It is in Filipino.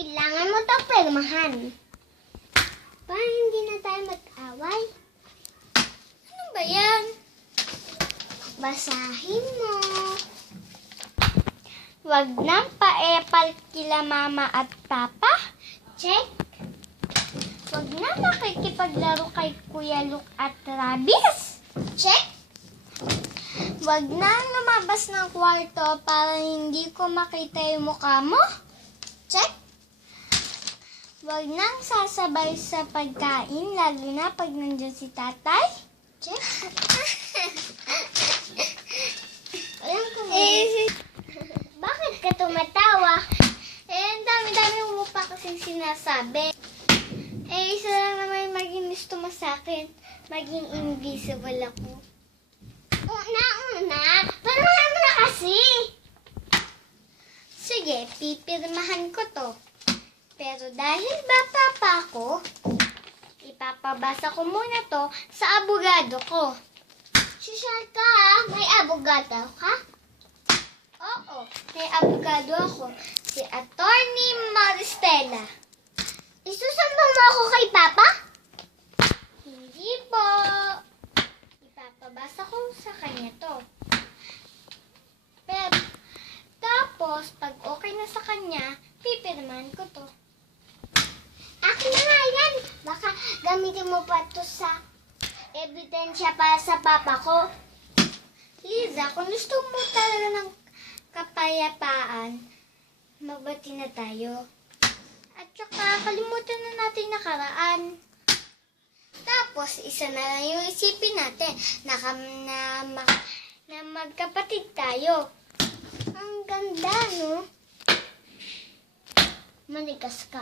Kailangan mo ito pirmahan. Para hindi na tayo mag-away. Ano ba yan? Basahin mo. Wag nang paepal kila mama at papa. Check. Wag na makikipaglaro kay Kuya Luke at Travis. Check. Wag na lumabas ng kwarto para hindi ko makita yung mukha mo. Check. Wag nang sasabay sa pagkain, lalo na pag nandiyan si tatay. Check. Alam ko mo. Bakit ka tumatawa? Ang dami-dami mo pa kasing sinasabi. Isa lang naman maging gusto mo sa akin. Maging invisible ako. Una. Pirmahan mo na kasi. Sige, pipirmahan ko to. Pero dahil bata pa ako, ipapabasa ko muna to sa abogado ko. Sosyal ka ha? May abogado ka? Oo, may abogado ako. Si Attorney Maristela. Isusambang mo ako kay Papa? Hindi po. Ipapabasa ko sa kanya to. Pero, tapos, pag okay na sa kanya, pipirmahan ko to. Akin na nga yan. Baka gamitin mo pa to sa ebidensya para sa Papa ko. Liza, kung gusto mo talaga ng kapayapaan, magbati na tayo. At saka, kalimutan na natin nakaraan. Tapos, isa na lang yung isipin natin na magkapatid tayo. Ang ganda, no? Manigas ka.